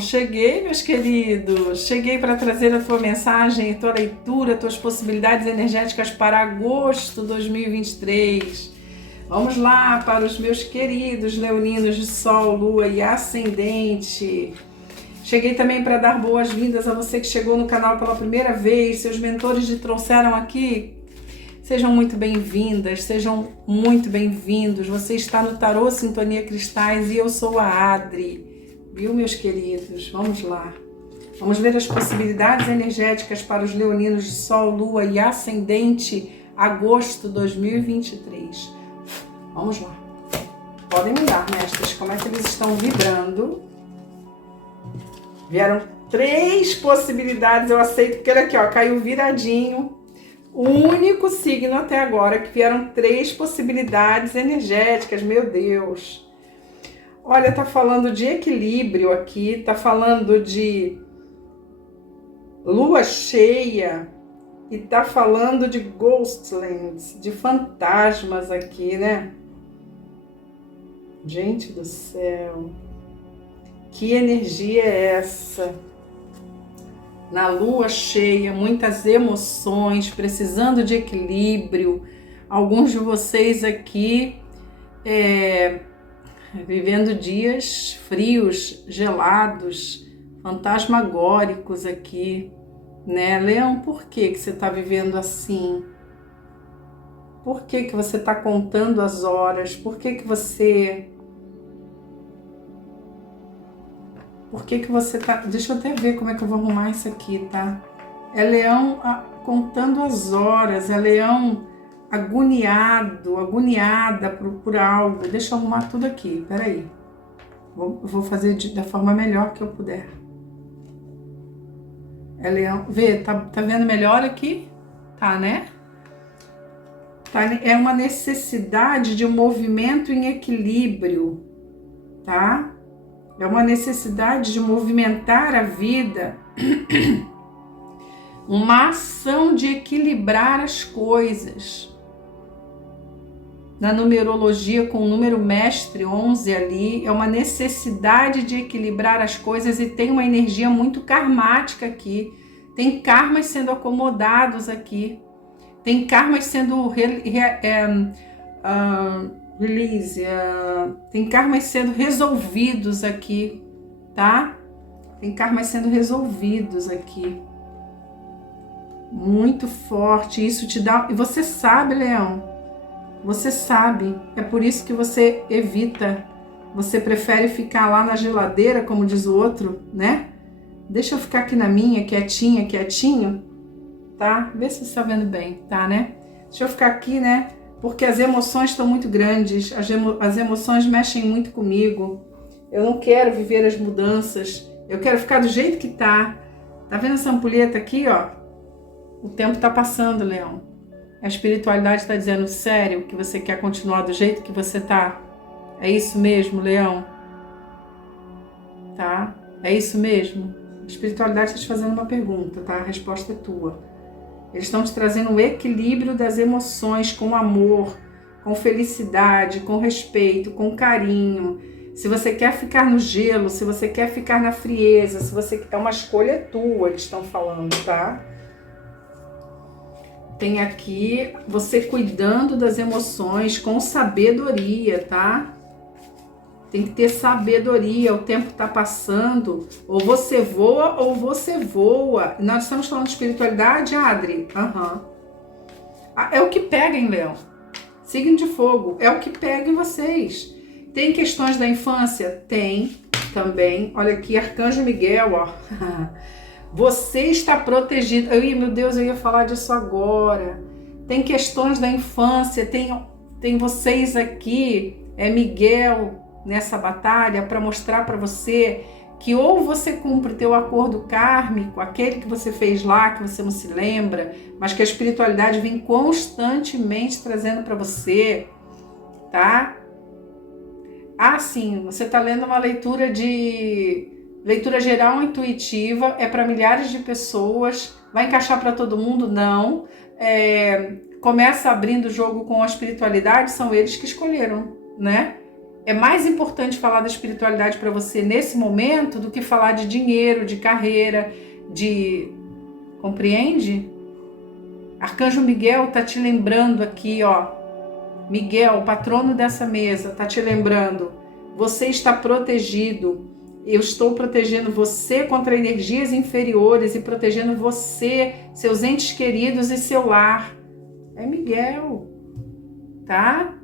cheguei, meus queridos. Cheguei para trazer a tua mensagem, a tua leitura, tuas possibilidades energéticas para agosto de 2023. Vamos lá para os meus queridos leoninos de Sol, Lua e Ascendente. Cheguei também para dar boas-vindas a você que chegou no canal pela primeira vez. Seus mentores te trouxeram aqui. Sejam muito bem-vindas, sejam muito bem-vindos. Você está no Tarô Sintonia Cristais e eu sou a Adri. Viu, meus queridos? Vamos lá. Vamos ver as possibilidades energéticas para os leoninos de Sol, Lua e Ascendente, agosto de 2023. Vamos lá. Podem mudar, mestres, como é que eles estão vibrando. Vieram 3 possibilidades, eu aceito, porque olha aqui, ó, caiu viradinho. O único signo até agora que vieram 3 possibilidades energéticas, meu Deus. Olha, tá falando de equilíbrio aqui, tá falando de lua cheia e tá falando de ghostlands, de fantasmas aqui, né? Gente do céu, que energia é essa? Na lua cheia, muitas emoções, precisando de equilíbrio. Alguns de vocês aqui vivendo dias frios, gelados, fantasmagóricos aqui, né? Leão, por que você está vivendo assim? Por que você está contando as horas? Por que você tá... Deixa eu até ver como é que eu vou arrumar isso aqui, tá? É leão contando as horas, é leão agoniada por algo. Deixa eu arrumar tudo aqui, peraí. Vou fazer da forma melhor que eu puder. É leão... Vê, tá vendo melhor aqui? Tá, né? Tá, é uma necessidade de um movimento em equilíbrio, tá? É uma necessidade de movimentar a vida, uma ação de equilibrar as coisas. Na numerologia, com o número mestre 11 ali, é uma necessidade de equilibrar as coisas e tem uma energia muito karmática aqui. Tem karmas sendo acomodados aqui. Tem karmas sendo tem karmas sendo resolvidos aqui, tá? Tem karmas sendo resolvidos aqui. Muito forte, isso te dá... E você sabe, Leão, você sabe, é por isso que você evita, você prefere ficar lá na geladeira, como diz o outro, né? Deixa eu ficar aqui na minha, quietinho, tá? Vê se você está vendo bem, tá, né? Deixa eu ficar aqui, né? Porque as emoções estão muito grandes, as emoções mexem muito comigo. Eu não quero viver as mudanças, eu quero ficar do jeito que tá. Tá vendo essa ampulheta aqui, ó? O tempo tá passando, Leão. A espiritualidade está dizendo sério que você quer continuar do jeito que você tá. É isso mesmo, Leão? Tá? É isso mesmo? A espiritualidade está te fazendo uma pergunta, tá? A resposta é tua. Eles estão te trazendo um equilíbrio das emoções com amor, com felicidade, com respeito, com carinho. Se você quer ficar no gelo, se você quer ficar na frieza, se você é uma escolha tua, eles estão falando, tá? Tem aqui você cuidando das emoções com sabedoria, tá? Tem que ter sabedoria, o tempo tá passando, ou você voa. Nós estamos falando de espiritualidade, Adri? É o que pega em Leão. Signo de fogo, é o que pega em vocês. Tem questões da infância? Tem também. Olha aqui, Arcanjo Miguel, ó. Você está protegido. Meu Deus, eu ia falar disso agora. Tem questões da infância, tem vocês aqui, Miguel, nessa batalha, para mostrar para você que ou você cumpre o teu acordo kármico, aquele que você fez lá, que você não se lembra, mas que a espiritualidade vem constantemente trazendo para você, tá? Sim, você está lendo uma leitura geral intuitiva, é para milhares de pessoas, vai encaixar para todo mundo? Não. Começa abrindo o jogo com a espiritualidade, são eles que escolheram, né? É mais importante falar da espiritualidade para você nesse momento do que falar de dinheiro, de carreira, de... Compreende? Arcanjo Miguel tá te lembrando aqui, ó. Miguel, patrono dessa mesa, tá te lembrando. Você está protegido. Eu estou protegendo você contra energias inferiores e protegendo você, seus entes queridos e seu lar. É Miguel, tá?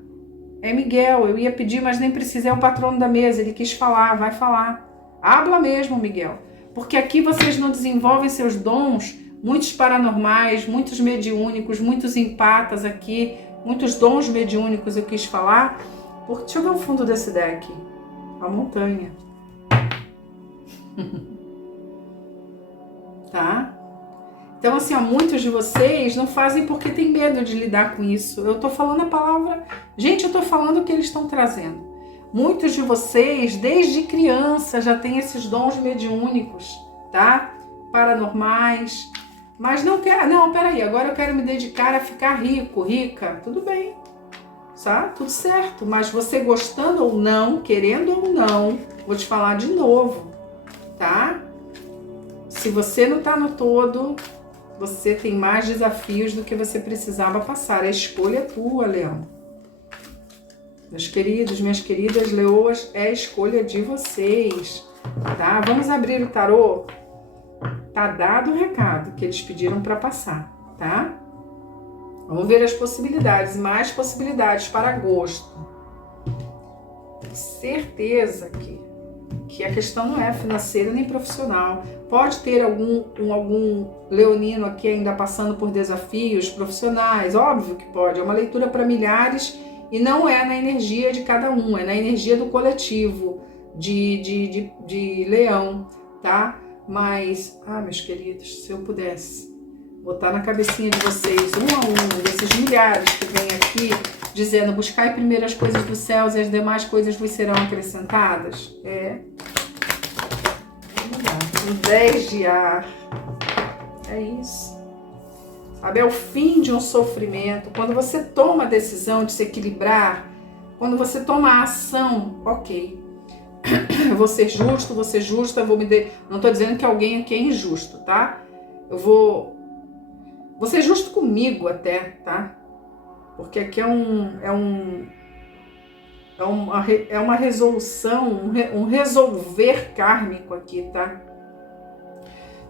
É Miguel. Eu ia pedir, mas nem precisa. É o patrono da mesa. Ele quis falar, vai falar. Habla mesmo, Miguel. Porque aqui vocês não desenvolvem seus dons, muitos paranormais, muitos mediúnicos, muitos empatas aqui, muitos dons mediúnicos eu quis falar. Porque, deixa eu ver o fundo desse deck. A montanha. Tá? Então, assim, ó, muitos de vocês não fazem porque tem medo de lidar com isso. Eu tô falando a palavra... Gente, eu tô falando o que eles estão trazendo. Muitos de vocês, desde criança, já têm esses dons mediúnicos, tá? Paranormais. Mas não quer... Não, peraí, agora eu quero me dedicar a ficar rico, rica. Tudo bem, tá? Tudo certo. Mas você gostando ou não, querendo ou não, vou te falar de novo, tá? Se você não tá no todo... Você tem mais desafios do que você precisava passar. A escolha é tua, Leão. Meus queridos, minhas queridas leoas, é a escolha de vocês, tá? Vamos abrir o tarô? Tá dado o recado que eles pediram para passar, tá? Vamos ver as possibilidades, mais possibilidades para agosto. Certeza que a questão não é financeira nem profissional. Pode ter algum leonino aqui ainda passando por desafios profissionais, óbvio que pode. É uma leitura para milhares e não é na energia de cada um, é na energia do coletivo, de leão, tá? Mas, meus queridos, se eu pudesse botar na cabecinha de vocês, um a um, desses milhares que vêm aqui, dizendo, buscai primeiro as coisas dos céus e as demais coisas vos serão acrescentadas. Um 10 de ar. É isso. Sabe, é o fim de um sofrimento. Quando você toma a decisão de se equilibrar, quando você toma a ação, ok. Eu vou ser justo, vou ser justa, não estou dizendo que alguém aqui é injusto, tá? Eu vou ser justo comigo até, tá? Porque aqui é uma resolução, um resolver kármico aqui, tá?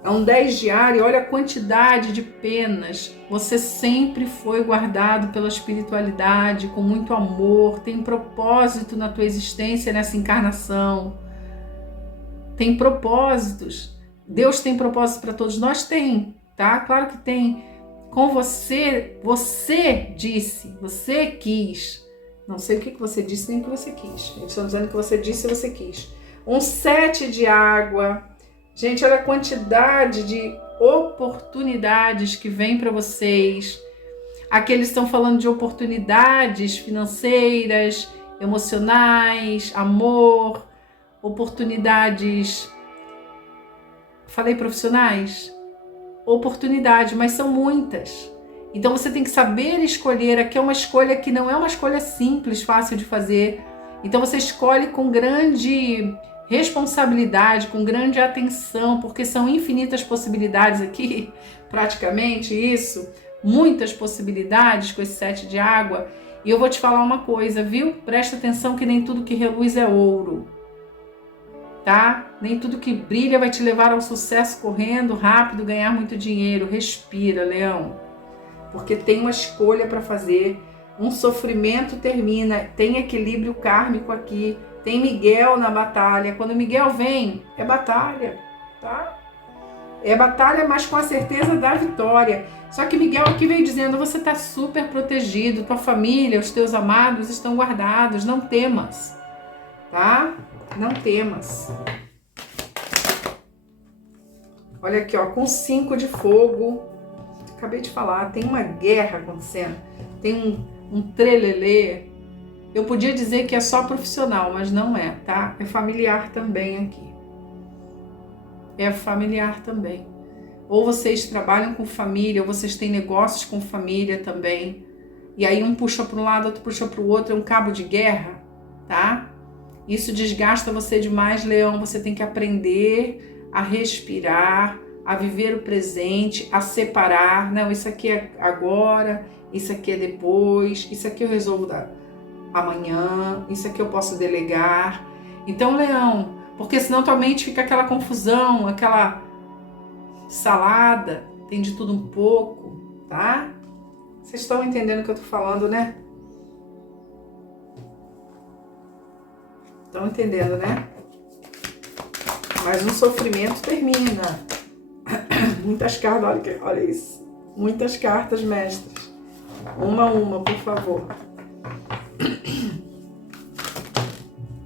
É um 10 diário, olha a quantidade de penas. Você sempre foi guardado pela espiritualidade, com muito amor, tem propósito na tua existência nessa encarnação. Tem propósitos. Deus tem propósito para todos nós? Tem, tá? Claro que tem. Com você disse, você quis. Não sei o que você disse nem o que você quis. Eles estão dizendo que você disse e você quis. Um 7 de água. Gente, olha a quantidade de oportunidades que vem para vocês. Aqui eles estão falando de oportunidades financeiras, emocionais, amor, oportunidades... Falei profissionais? Oportunidade, mas são muitas. Então você tem que saber escolher. Aqui é uma escolha que não é uma escolha simples, fácil de fazer. Então você escolhe com grande responsabilidade, com grande atenção, porque são infinitas possibilidades aqui, praticamente isso, muitas possibilidades com esse 7 de água. E eu vou te falar uma coisa, viu? Presta atenção que nem tudo que reluz é ouro, tá? Nem tudo que brilha vai te levar ao sucesso correndo rápido, ganhar muito dinheiro. Respira, Leão, porque tem uma escolha para fazer. Um sofrimento termina, tem equilíbrio kármico aqui. Tem Miguel na batalha. Quando Miguel vem, é batalha, tá? É batalha, mas com a certeza da vitória. Só que Miguel aqui veio dizendo, você está super protegido, tua família, os teus amados estão guardados, não temas, tá? Não temas. Olha aqui, ó, com 5 de fogo. Acabei de falar, tem uma guerra acontecendo. Tem um trelelê. Eu podia dizer que é só profissional, mas não é, tá? É familiar também aqui. É familiar também. Ou vocês trabalham com família, ou vocês têm negócios com família também. E aí um puxa para um lado, outro puxa para o outro, é um cabo de guerra, tá? Isso desgasta você demais, Leão. Você tem que aprender a respirar, a viver o presente, a separar. Não, isso aqui é agora, isso aqui é depois, isso aqui eu resolvo amanhã, isso aqui eu posso delegar. Então, Leão, porque senão tua mente fica aquela confusão, aquela salada, tem de tudo um pouco, tá? Vocês estão entendendo o que eu tô falando, né? Estão entendendo, né? Mas um sofrimento termina. Muitas cartas, olha isso. Muitas cartas, mestres. Uma a uma, por favor.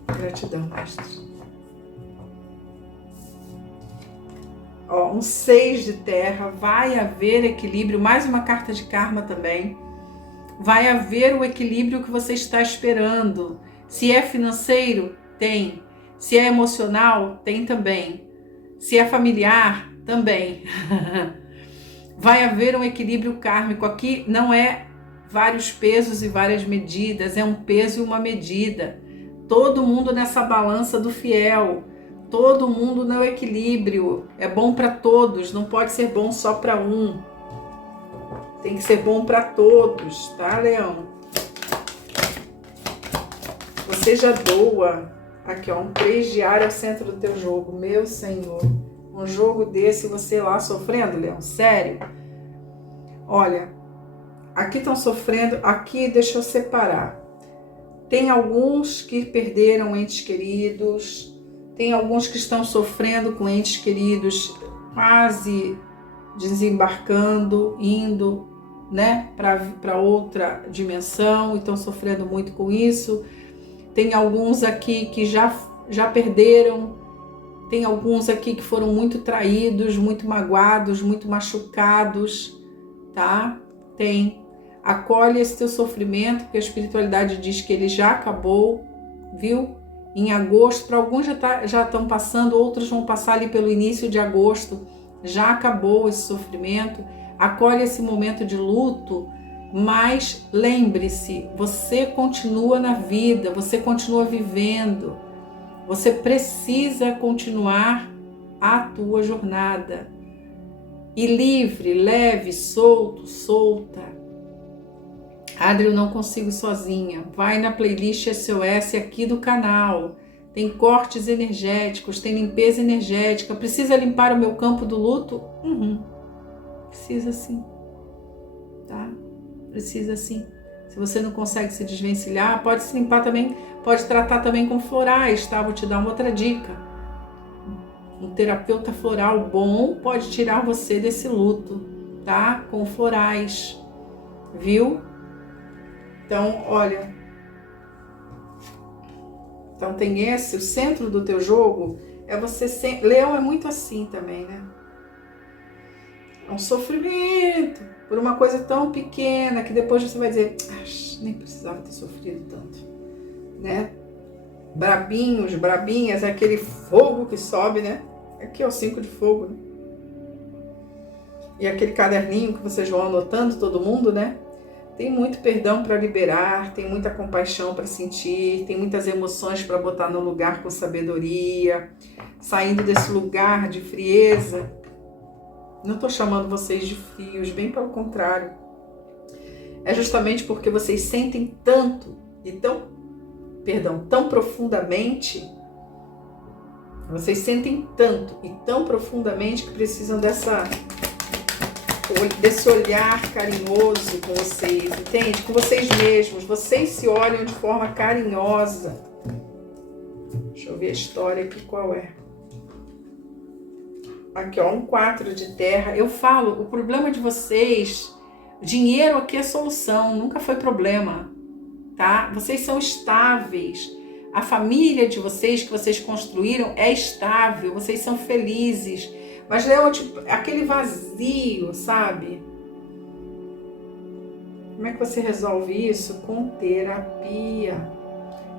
Gratidão, mestres. Ó, um 6 de terra. Vai haver equilíbrio. Mais uma carta de karma também. Vai haver o equilíbrio que você está esperando. Se é financeiro, tem. Se é emocional, tem também. Se é familiar, também. Vai haver um equilíbrio kármico. Aqui não é vários pesos e várias medidas, é um peso e uma medida. Todo mundo nessa balança do fiel. Todo mundo no equilíbrio. É bom para todos, não pode ser bom só para um. Tem que ser bom para todos, tá, Leão? Você já doa. Aqui, ó, um 3 diário ao centro do teu jogo. Meu Senhor. Um jogo desse, você lá sofrendo, Leão? Sério? Olha, aqui estão sofrendo. Aqui, deixa eu separar. Tem alguns que perderam entes queridos. Tem alguns que estão sofrendo com entes queridos, quase desembarcando, indo, né, para outra dimensão, e estão sofrendo muito com isso. Tem alguns aqui que já perderam, tem alguns aqui que foram muito traídos, muito magoados, muito machucados, tá? Tem. Acolhe esse teu sofrimento, porque a espiritualidade diz que ele já acabou, viu? Em agosto, para alguns já estão passando, outros vão passar ali pelo início de agosto. Já acabou esse sofrimento. Acolhe esse momento de luto, mas lembre-se, você continua na vida, você continua vivendo. Você precisa continuar a tua jornada. E livre, leve, solto, solta. Adri, eu não consigo sozinha. Vai na playlist SOS aqui do canal. Tem cortes energéticos, tem limpeza energética. Precisa limpar o meu campo do luto? Precisa sim. Tá? Precisa sim. Se você não consegue se desvencilhar, pode se limpar também, pode tratar também com florais, tá? Vou te dar uma outra dica. Um terapeuta floral bom pode tirar você desse luto, tá? Com florais, viu? Então, olha, então tem esse, o centro do teu jogo é você sempre, Leão é muito assim também, né? É um sofrimento por uma coisa tão pequena que depois você vai dizer, nem precisava ter sofrido tanto, né? Brabinhos, brabinhas, é aquele fogo que sobe, né? Aqui é o 5 de fogo, né? E aquele caderninho que vocês vão anotando, todo mundo, né? Tem muito perdão para liberar, tem muita compaixão para sentir, tem muitas emoções para botar no lugar com sabedoria, saindo desse lugar de frieza. Não estou chamando vocês de frios, bem pelo contrário. É justamente porque vocês sentem tanto e tão profundamente, vocês sentem tanto e tão profundamente que precisam desse olhar carinhoso com vocês, entende? Com vocês mesmos, vocês se olham de forma carinhosa. Deixa eu ver a história aqui, qual é? Aqui, ó, um 4 de terra. Eu falo, o problema de vocês, dinheiro aqui é solução, nunca foi problema, tá? Vocês são estáveis. A família de vocês que vocês construíram é estável, vocês são felizes. Mas, Leão, tipo, aquele vazio, sabe? Como é que você resolve isso? Com terapia.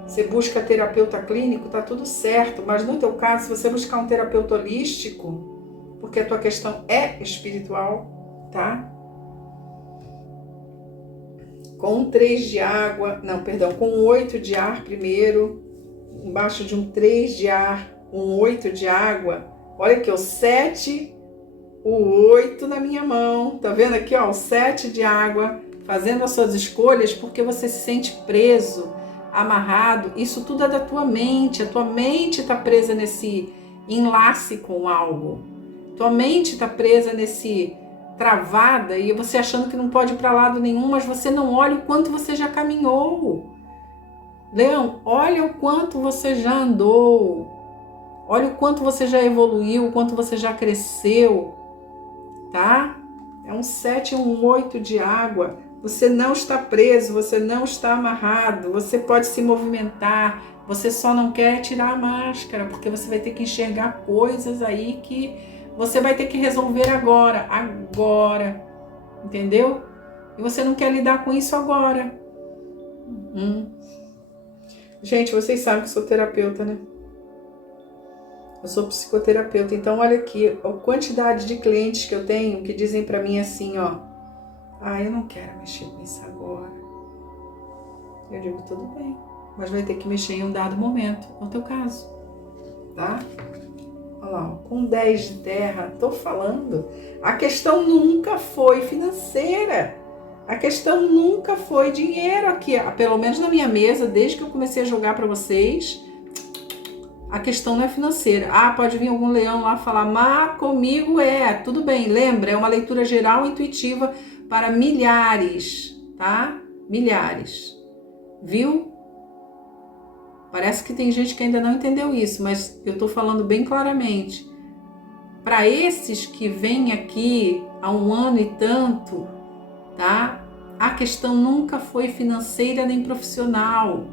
Você busca terapeuta clínico, tá tudo certo. Mas no teu caso, se você buscar um terapeuta holístico, porque a tua questão é espiritual, tá? Com 3 de água, não, perdão, com 8 de ar primeiro, embaixo de um 3 de ar, um 8 de água. Olha aqui, o 7, o 8 na minha mão. Tá vendo aqui, ó, o 7 de água, fazendo as suas escolhas porque você se sente preso, amarrado. Isso tudo é da tua mente. A tua mente tá presa nesse enlace com algo. Tua mente tá presa nesse travada e você achando que não pode ir para lado nenhum, mas você não olha o quanto você já caminhou. Leão, olha o quanto você já andou. Olha o quanto você já evoluiu, o quanto você já cresceu, tá? É um 7 e um 8 de água. Você não está preso, você não está amarrado, você pode se movimentar, você só não quer tirar a máscara, porque você vai ter que enxergar coisas aí que você vai ter que resolver agora, entendeu? E você não quer lidar com isso agora. Gente, vocês sabem que eu sou terapeuta, né? Eu sou psicoterapeuta, então olha aqui a quantidade de clientes que eu tenho que dizem pra mim assim, ó, eu não quero mexer com isso agora. Eu digo, tudo bem, mas vai ter que mexer em um dado momento, no teu caso, tá? Olha lá, com 10 de terra, tô falando, a questão nunca foi financeira, a questão nunca foi dinheiro aqui, pelo menos na minha mesa, desde que eu comecei a jogar pra vocês. A questão não é financeira. Pode vir algum leão lá falar, mas comigo tudo bem, lembra, é uma leitura geral intuitiva para milhares, tá? Milhares, viu? Parece que tem gente que ainda não entendeu isso, mas eu tô falando bem claramente. Para esses que vêm aqui há 1 ano e tanto, tá? A questão nunca foi financeira nem profissional.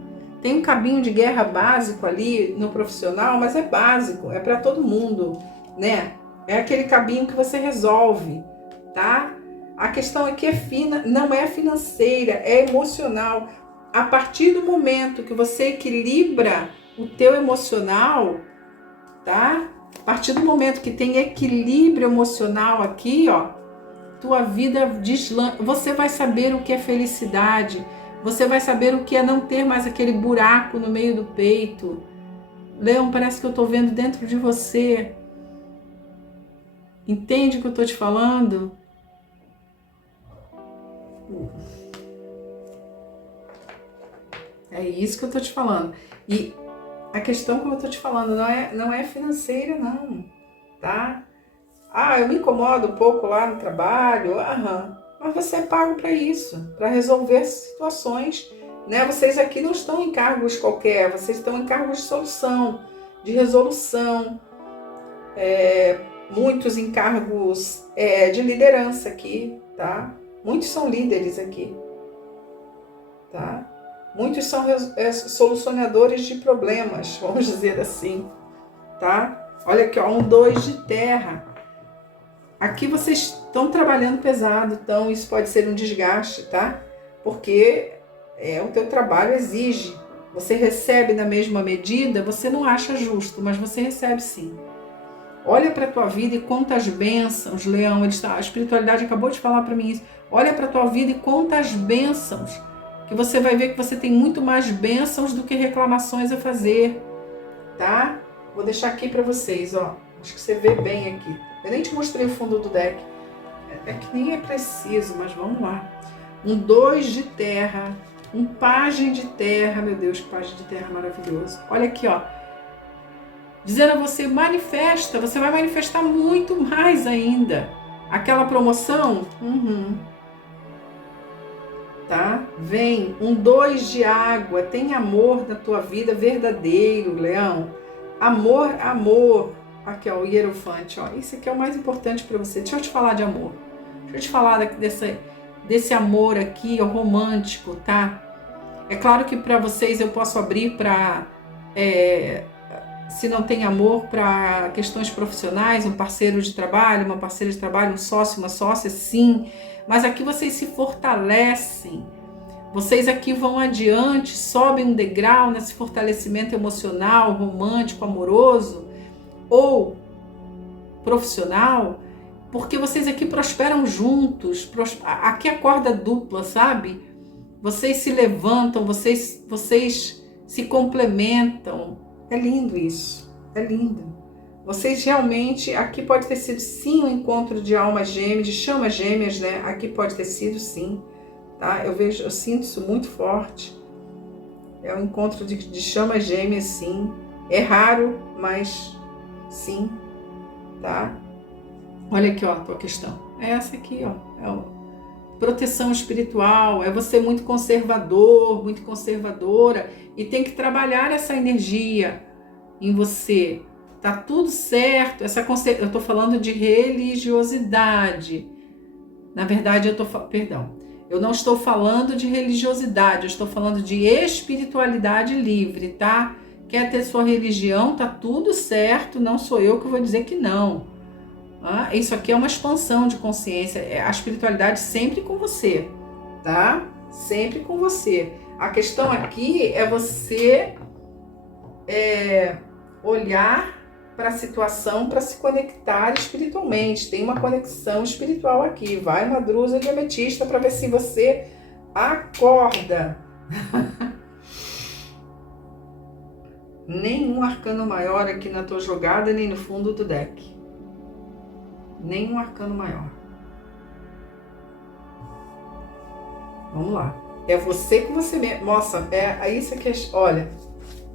Tem um cabinho de guerra básico ali no profissional, mas é básico, é para todo mundo, né? É aquele cabinho que você resolve, tá? A questão aqui não é financeira, é emocional. A partir do momento que você equilibra o teu emocional, tá? A partir do momento que tem equilíbrio emocional aqui, ó, tua vida deslancha. Você vai saber o que é felicidade. Você vai saber o que é não ter mais aquele buraco no meio do peito. Leão, parece que eu tô vendo dentro de você. Entende o que eu tô te falando? É isso que eu tô te falando. E a questão, como eu tô te falando, não é financeira, não, tá? Eu me incomodo um pouco lá no trabalho, mas você é pago para isso, para resolver situações, né? Vocês aqui não estão em cargos qualquer, vocês estão em cargos de solução, de resolução, muitos em cargos de liderança aqui, tá? Muitos são líderes aqui, tá? Muitos são solucionadores de problemas, vamos dizer assim, tá? Olha aqui, ó, um 2 de terra. Aqui vocês estão trabalhando pesado, então isso pode ser um desgaste, tá? Porque o teu trabalho exige. Você recebe na mesma medida, você não acha justo, mas você recebe sim. Olha para a tua vida e conta as bênçãos, Leão. A espiritualidade acabou de falar para mim isso. Olha para a tua vida e conta as bênçãos, que você vai ver que você tem muito mais bênçãos do que reclamações a fazer, tá? Vou deixar aqui para vocês, ó. Acho que você vê bem aqui. Eu nem te mostrei o fundo do deck. É que nem é preciso, mas vamos lá. Um 2 de terra, um pajem de terra. Meu Deus, que pajem de terra maravilhoso. Olha aqui, ó. Dizendo a você, manifesta. Você vai manifestar muito mais ainda. Aquela promoção? Tá? Vem um 2 de água. Tem amor na tua vida verdadeiro, Leão. Amor, amor. Aqui, ó, o Hierofante, ó. Isso aqui é o mais importante para você. Deixa eu te falar de amor. Deixa eu te falar desse amor aqui, ó, romântico, tá? É claro que para vocês eu posso abrir para, se não tem amor, para questões profissionais, um parceiro de trabalho, uma parceira de trabalho, um sócio, uma sócia, sim. Mas aqui vocês se fortalecem. Vocês aqui vão adiante, sobem um degrau nesse fortalecimento emocional, romântico, amoroso, ou profissional, porque vocês aqui prosperam juntos, aqui é corda dupla, sabe? Vocês se levantam, vocês se complementam. É lindo isso, é lindo. Vocês realmente, aqui pode ter sido sim um encontro de almas gêmeas, de chamas gêmeas, né? Aqui pode ter sido sim, tá? Eu sinto isso muito forte. É um encontro de chamas gêmeas, sim. É raro, mas sim, tá? Olha aqui, ó, a tua questão. É essa aqui, ó. Proteção espiritual, é você muito conservador, muito conservadora, e tem que trabalhar essa energia em você. Tá tudo certo. Eu tô falando de religiosidade. Na verdade, eu não estou falando de religiosidade, eu estou falando de espiritualidade livre, tá? Quer ter sua religião, tá tudo certo, não sou eu que vou dizer que não. Isso aqui é uma expansão de consciência, a espiritualidade sempre com você, tá? Sempre com você. A questão aqui é você olhar para a situação para se conectar espiritualmente. Tem uma conexão espiritual aqui. Vai uma drusa de ametista para ver se você acorda. Nenhum arcano maior aqui na tua jogada, nem no fundo do deck. Nenhum arcano maior. Vamos lá. É você com você mesmo. Nossa, é isso que olha,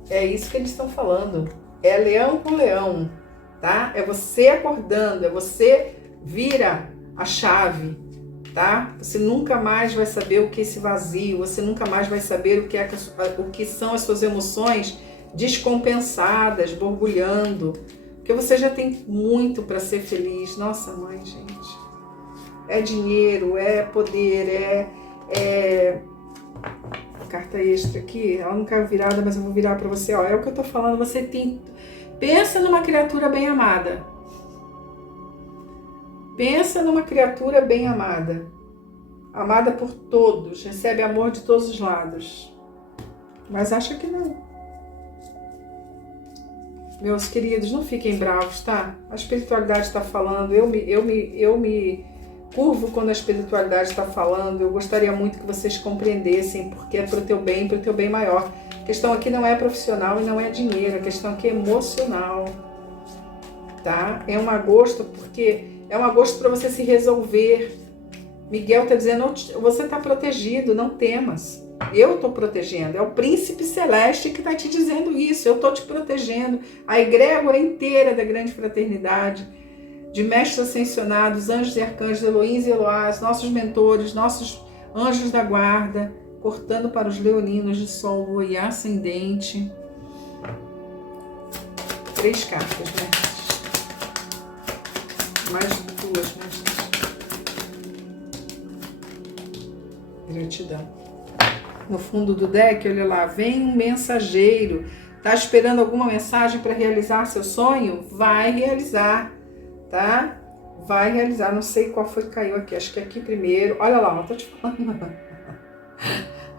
é isso que eles estão falando. É leão com leão, tá? É você acordando, é você vira a chave, tá? Você nunca mais vai saber o que é esse vazio, você nunca mais vai saber o que são as suas emoções descompensadas, borbulhando, porque você já tem muito para ser feliz. Nossa, mãe, gente. É dinheiro, é poder, carta extra aqui, ela não caiu virada, mas eu vou virar para você, ó, é o que eu tô falando, você tem, pensa numa criatura bem amada, amada por todos, recebe amor de todos os lados, mas acha que não. Meus queridos, não fiquem bravos, tá? A espiritualidade está falando, eu me curvo quando a espiritualidade está falando. Eu gostaria muito que vocês compreendessem, porque é para o teu bem maior. A questão aqui não é profissional e não é dinheiro, a questão aqui é emocional, tá? É um agosto, porque é um agosto para você se resolver. Miguel está dizendo, você está protegido, não temas. Eu estou protegendo, é o príncipe celeste que está te dizendo isso, eu estou te protegendo. A egrégora inteira da grande fraternidade, de mestres ascensionados, anjos e arcanjos, Elohim e Eloás, nossos mentores, nossos anjos da guarda, cortando para os leoninos de sol, lua e ascendente. 3 cartas, mestres. Mais 2, mestres. Gratidão. No fundo do deck, olha lá, vem um mensageiro. Tá esperando alguma mensagem para realizar seu sonho? Vai realizar, tá? Vai realizar. Não sei qual foi que caiu aqui. Acho que é aqui primeiro. Olha lá, eu tô te falando.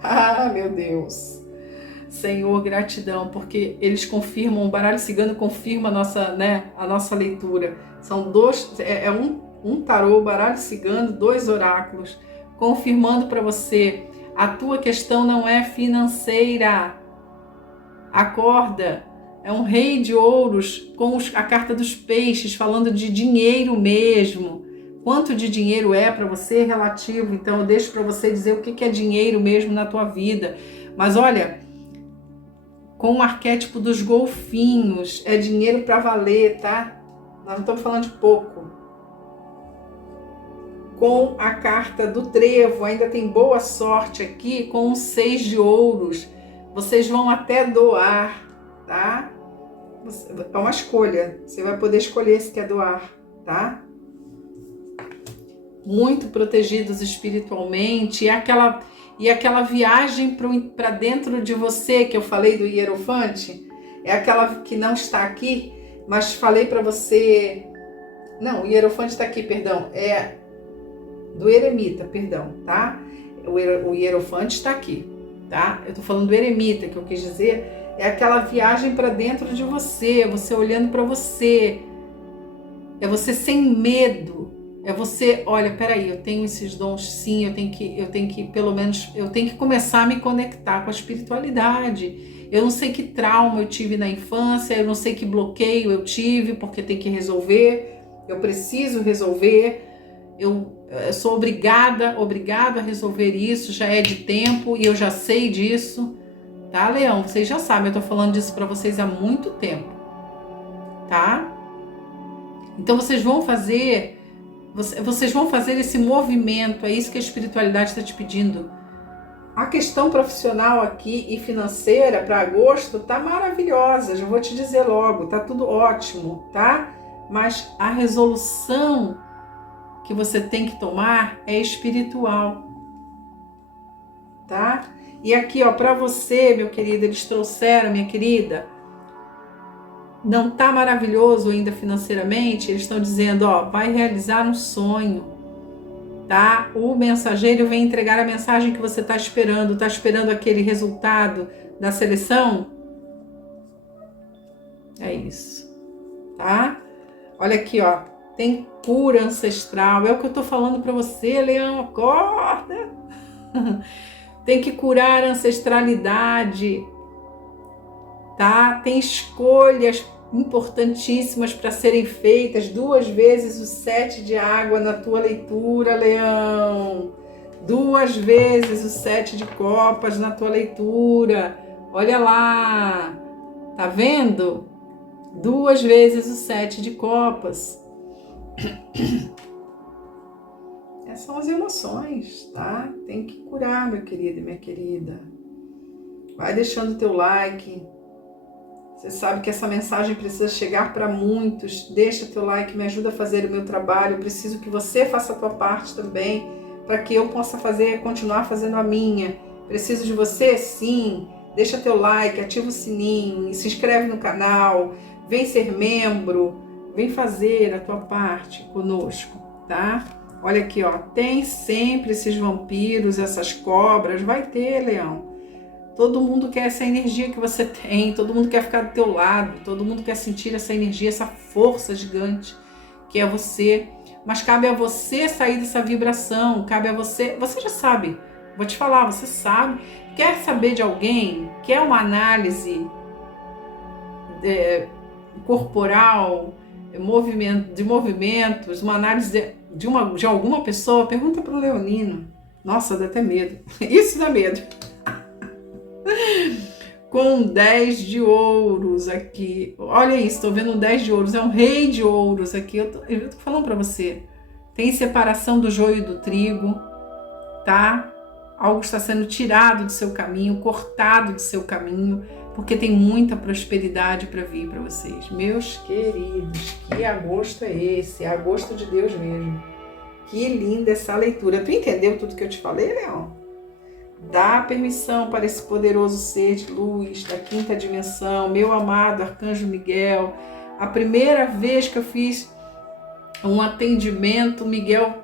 Ah, meu Deus. Senhor, gratidão, porque eles confirmam, o baralho cigano confirma a nossa leitura. São um tarô, baralho cigano, 2 oráculos, confirmando para você. A tua questão não é financeira. Acorda. É um rei de ouros com a carta dos peixes, falando de dinheiro mesmo. Quanto de dinheiro é para você é relativo. Então eu deixo para você dizer o que é dinheiro mesmo na tua vida. Mas olha, com o arquétipo dos golfinhos, é dinheiro para valer, tá? Nós não estamos falando de pouco. Com a carta do trevo, ainda tem boa sorte aqui, com um 6 de ouros. Vocês vão até doar, tá? É uma escolha. Você vai poder escolher se quer doar, tá? Muito protegidos espiritualmente. E aquela viagem para dentro de você, que eu falei do Hierofante, é aquela que não está aqui, mas falei para você... Não, o Hierofante está aqui, perdão. É... do eremita, perdão, tá? O Hierofante está aqui, tá? Eu tô falando do eremita, que eu quis dizer, é aquela viagem para dentro de você, você olhando para você, é você sem medo, é você, olha, peraí, eu tenho esses dons, sim, eu tenho que, pelo menos, eu tenho que começar a me conectar com a espiritualidade, Eu não sei que trauma eu tive na infância, eu não sei que bloqueio eu tive, porque tem que resolver, eu preciso resolver, eu sou obrigado a resolver isso, já é de tempo e eu já sei disso, tá, Leão? Vocês já sabem, eu tô falando disso para vocês há muito tempo, tá? Então vocês vão fazer esse movimento, é isso que a espiritualidade está te pedindo. A questão profissional aqui e financeira para agosto tá maravilhosa, já vou te dizer logo, tá tudo ótimo, tá? Mas a resolução que você tem que tomar é espiritual, tá? E aqui, ó, para você, meu querido, eles trouxeram, minha querida, não tá maravilhoso ainda financeiramente? Eles estão dizendo, ó, vai realizar um sonho, tá? O mensageiro vem entregar a mensagem que você está esperando aquele resultado da seleção? É isso, tá? Olha aqui, ó, tem cura ancestral, é o que eu tô falando para você, Leão, acorda! Tem que curar a ancestralidade, tá? Tem escolhas importantíssimas para serem feitas, 2 vezes o 7 de água na tua leitura, Leão. 2 vezes o 7 de copas na tua leitura. Olha lá, tá vendo? 2 vezes o 7 de copas. Essas são as emoções, tá? Tem que curar, meu querido e minha querida. Vai deixando teu like. Você sabe que essa mensagem precisa chegar para muitos. Deixa teu like, me ajuda a fazer o meu trabalho. Eu preciso que você faça a tua parte também, para que eu possa continuar fazendo a minha. Preciso de você? Sim. Deixa teu like, ativa o sininho, se inscreve no canal, vem ser membro, vem fazer a tua parte conosco, tá? Olha aqui, ó, tem sempre esses vampiros, essas cobras, vai ter, Leão. Todo mundo quer essa energia que você tem, todo mundo quer ficar do teu lado, todo mundo quer sentir essa energia, essa força gigante que é você. Mas cabe a você sair dessa vibração, cabe a você já sabe, vou te falar, você sabe. Quer saber de alguém? Quer uma análise corporal, de movimentos, uma análise de alguma pessoa? Pergunta para o Leonino. Nossa, dá até medo. Isso dá medo. Com 10 de ouros aqui. Olha isso, estou vendo um 10 de ouros. É um rei de ouros aqui. Eu tô falando para você. Tem separação do joio e do trigo, tá? Algo está sendo tirado do seu caminho, cortado do seu caminho, porque tem muita prosperidade para vir para vocês. Meus queridos, que agosto é esse? É agosto de Deus mesmo. Que linda essa leitura. Tu entendeu tudo que eu te falei, Leão? Dá permissão para esse poderoso ser de luz da 5ª dimensão, meu amado Arcanjo Miguel. A primeira vez que eu fiz um atendimento, Miguel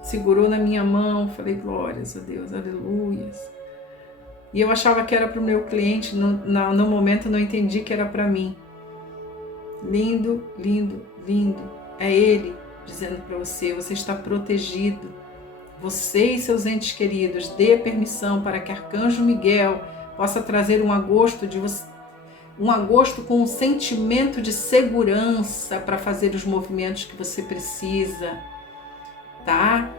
segurou na minha mão, falei, glórias a Deus, aleluias. E eu achava que era para o meu cliente, no momento eu não entendi que era para mim. Lindo, lindo, lindo. É Ele dizendo para você, você está protegido. Você e seus entes queridos, dê permissão para que Arcanjo Miguel possa trazer um agosto com um sentimento de segurança para fazer os movimentos que você precisa, tá?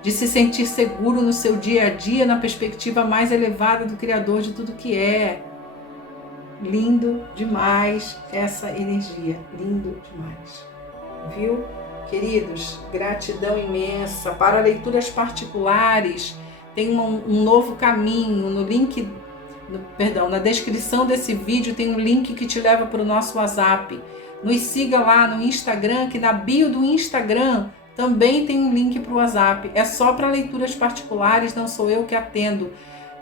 De se sentir seguro no seu dia a dia, na perspectiva mais elevada do Criador de tudo que é. Lindo demais essa energia, lindo demais, viu? Queridos, gratidão imensa. Para leituras particulares, tem um novo caminho. Na descrição desse vídeo tem um link que te leva para o nosso WhatsApp. Nos siga lá no Instagram, que na bio do Instagram também tem um link para o WhatsApp. É só para leituras particulares, não sou eu que atendo,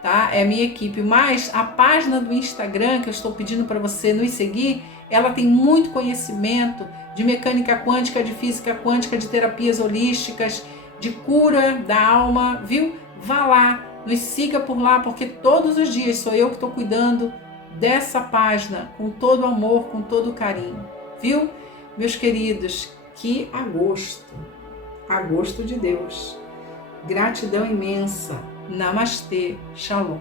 tá? É a minha equipe. Mas a página do Instagram, que eu estou pedindo para você nos seguir, ela tem muito conhecimento de mecânica quântica, de física quântica, de terapias holísticas, de cura da alma, viu? Vá lá, nos siga por lá, porque todos os dias sou eu que estou cuidando dessa página, com todo amor, com todo carinho, viu? Meus queridos, que agosto de Deus. Gratidão imensa. Namastê, Shalom.